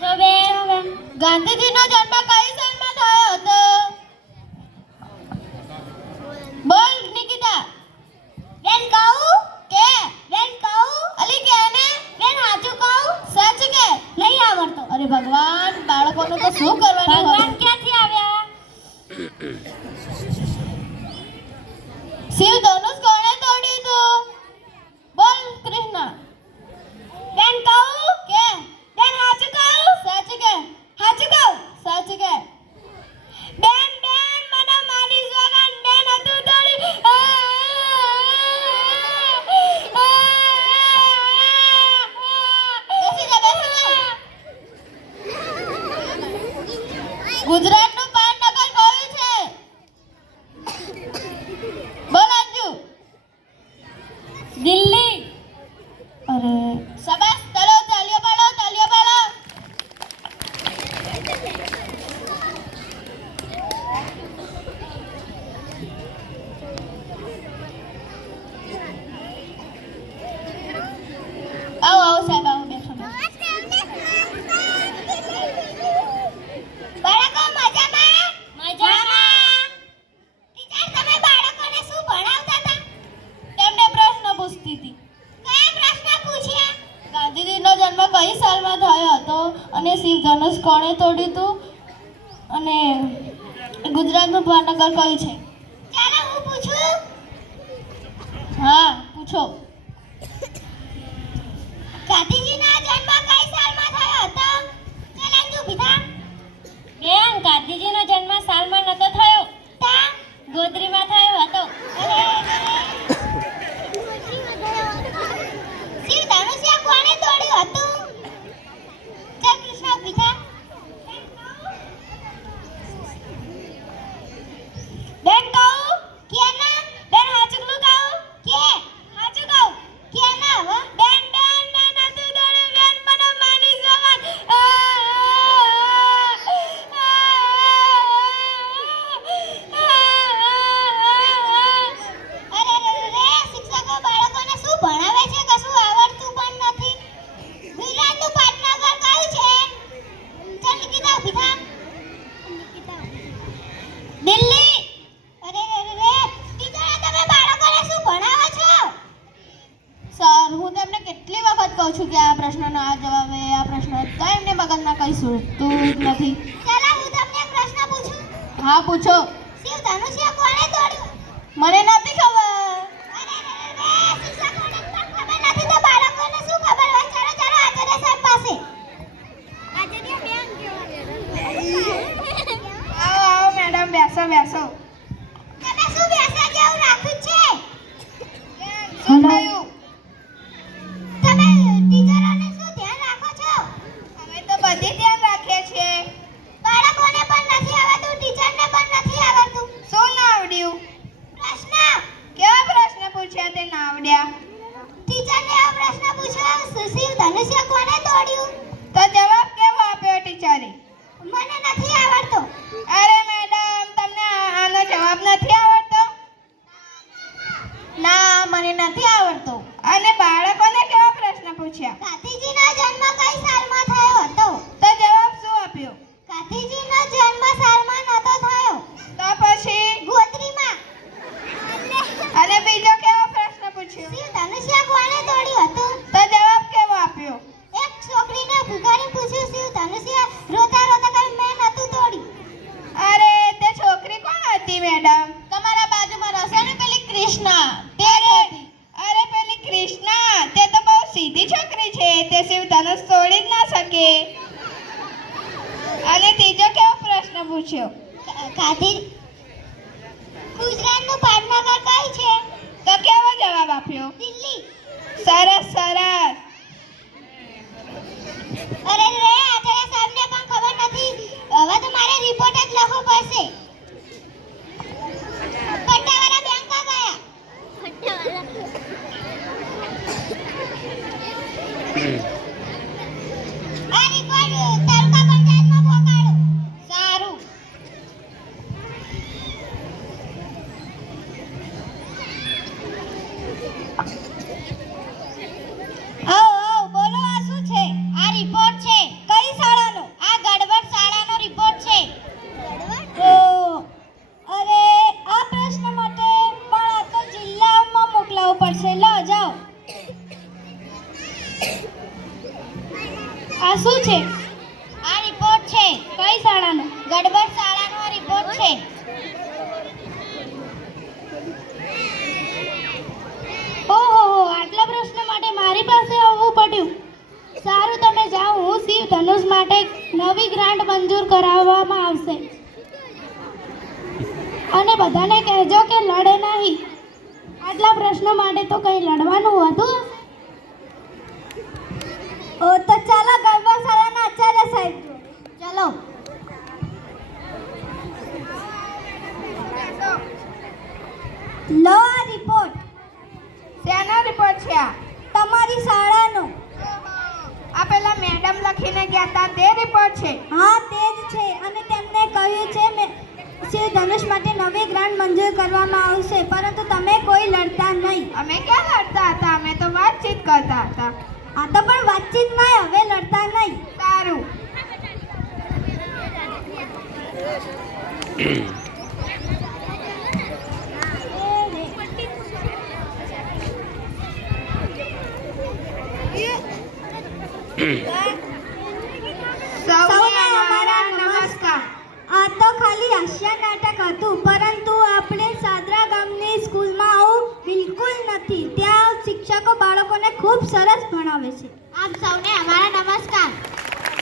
ગાંધીજીનો જન્મ કઈ સાલમાં થયો હતો? બોલ નિકિતા. બેન કહું કે બેન કહું અલી કે ને બેન સાચું કહું સચ કે નહીં આવડતો. અરે ભગવાન, બાળકોનું તો શું કરવાનું? ભગવાન ક્યાંથી આવ્યા? શિવ ધનુષ કોણે તોડ્યું હતું? બોલ કૃષ્ણ. બેન કહું કે બેન સાચું કહું સચ કે સાચું કહું સચ કે બેન બેન મને મારી જવાન બેન હતું તોડી. ગુજરાતનું પાટનગર કયું છે? બોલ અંજુ. દિલ્હી. અરે શાબાશ, ચલો તાલીઓ પાડો, તાલીઓ પાડો. આવો આવો સાહેબ, આવો બેસો. બાળકો મજામાં? મજામાં. ટીચર, તમે બાળકોને શું ભણાવતા હતા? તેમને પ્રશ્ન પૂછતી હતી. કયા પ્રશ્ન પૂછ્યા? ગાંધીજીનો જન્મ કઈ સાલમાં થયો હતો અને શિવ ધનુષ કોણે તોડ્યું હતું અને ગુજરાતનું પાટનગર કયું છે? ચાલો હું પૂછું. હા પૂછો. ગાંધીજીનો જન્મ કઈ સાલમાં થયો હતો? ચલંજુ પીધા. બેન, ગાંધીજીનો જન્મ સાલમાં નતો થયો. તા ગોત્રીમાં થયો હતો. શિવ ધનુષ્ય કોણે તોડ્યું હતું? જય કૃષ્ણ પીધા. બેન કહું કે ના બેન સાચું કહું કે સાચું કહું કે ના હો બેન બેન બેન હતું તોડ્યું બેન મને માની જવાન. અરે રે શિક્ષકો બાળકોને શું ભણાવે છે કશું આવડતું પણ નથી. ગુજરાતનું પાટનગર કયું છે? ચાલ નિકિતા ઊભી થા. દિલ્હી. અરે રે ટીચર, તમે બાળકોને શું ભણાવો છો? સર, હું તમને કેટલી વખત કહું છું કે આ પ્રશ્નનો આ જવાબ એ આ પ્રશ્ન તો એમને મગજમાં કઈ સુરતું જ નથી. ચાલો હું તમને એક પ્રશ્ન પૂછું. હા પૂછો. શિવ ધનુષ્ય કોણે તોડ્યું? મને નથી ખબર. અરે રે શિક્ષકોને પણ ખબર નથી તો બાળકોને શું ખબર હોય? ચાલો ચાલો આચાર્ય સાહેબ પાસે. આચાર્ય બેન આવો આવો મેડમ, બેસો બેસો. તમે શું બેસા જેવું રાખ્યું છે? શું થયું? તમે ટીચરોને શું ધ્યાન રાખો છો? અમે તો બધી ધ્યાન રાખીએ છીએ. બાળકોને પણ નથી આવડતું, ટીચરને પણ નથી આવડતું. શું ના આવડ્યું? પ્રશ્ન. કેવા પ્રશ્ન પૂછ્યા તે ના આવડ્યા? ટીચરને આ પ્રશ્ન પૂછ્યો, શિવ ધનુષ્ય કોણે તોડ્યું? તો જવાબ કેવો આપ્યો ટીચરે? મને નથી આવડતો. અરે મેડમ, તમને આનો જવાબ નથી આવડતો? ના, મને નથી આવડતો. અને બાળકોને કેવા પ્રશ્ન પૂછ્યા? ગાંધીજીનો જન્મ કઈ સાલમાં થયો હતો? તો જવાબ શું આપ્યો? ગાંધીજીનો જન્મ સાલમાં નતો થયો. તો પછી? ગોત્રીમાં. અને બીજો કેવો પ્રશ્ન પૂછ્યો? શિવ ધનુષ્ય કોણે તોડ્યું હતું? તો જવાબ કેવો આપ્યો? એક છોકરીને ભિખારી પૂછ્યું શિવ ધનુષ્ય રોતા રોતા કઈ મેં નતું તોડ્યું. અરે તે છોકરી કોણ હતી મેડમ? તમારા બાજુમાં રહેશે ને પેલી કૃષ્ણા, તે જ હતી. અરે પેલી કૃષ્ણા, તે તો બહુ સીધી છોકરી છે, તે શિવ ધનુષ તોડી જ ના શકે. અને ત્રીજો કેવો પ્રશ્ન પૂછ્યો? ગુજરાતનું પાટનગર કયું છે? તો કેવો જવાબ આપ્યો? દિલ્હી. સરસ સરસ. અરે રે આચાર્ય સાહેબને પણ ખબર નથી. હવે તો મારે રિપોર્ટ જ લખવો પડશે. પટ્ટાવાળા બેંક ગયા. આ રિપોર્ટ તાલુકા પંચાયતમાં પહોંચાડો. સારું. આવો આવો બોલો, આ શું છે? આ રિપોર્ટ છે. કઈ શાળાનો? પડશે. લો જાઓ. આ શું છે? આ રિપોર્ટ છે. કઈ શાળાનો? ગડબડ શાળાનો રિપોર્ટ છે. ઓહો, આટલા પ્રશ્ન માટે મારી પાસે આવવું પડ્યું. સારું, તમે જાઓ. હું શિવ ધનુષ માટે નવી ગ્રાન્ટ મંજૂર કરાવવામાં આવશે. અને બધાને કહેજો કે લડે નહીં. આટલા પ્રશ્નો માટે તો કંઈ લડવાનું હતું. તો ચાલો ગરબા શાળાના આચાર્ય સાહેબ. ચલો. લો આ રિપોર્ટ. શેનો રિપોર્ટ છે આ? તમારી શાળાનો. આ પેલા મેડમ લખીને ગયા હતા તે રિપોર્ટ છે? હા, તે જ છે. અને તેમને કહ્યું છે શિવ ધનુષ માટે નવી ગ્રાન્ટ મંજૂર કરવામાં આવશે, પરંતુ તમે કોઈ લડતા નહીં. અમે ક્યાં લડતા હતા? અમે તો વાતચીત કરતા હતા. આ તો પણ વાતચીત નહીં, હવે લડતા નહીં. સારું. સૌને અમારા નમસ્કાર. આ તો ખાલી હાસ્ય નાટક હતું, પરંતુ આપણે સાદરા ગામની સ્કૂલમાં આવું બિલકુલ નથી. ત્યાં શિક્ષકો બાળકોને ખૂબ સરસ ભણાવે છે. આપ સૌને અમારા નમસ્કાર.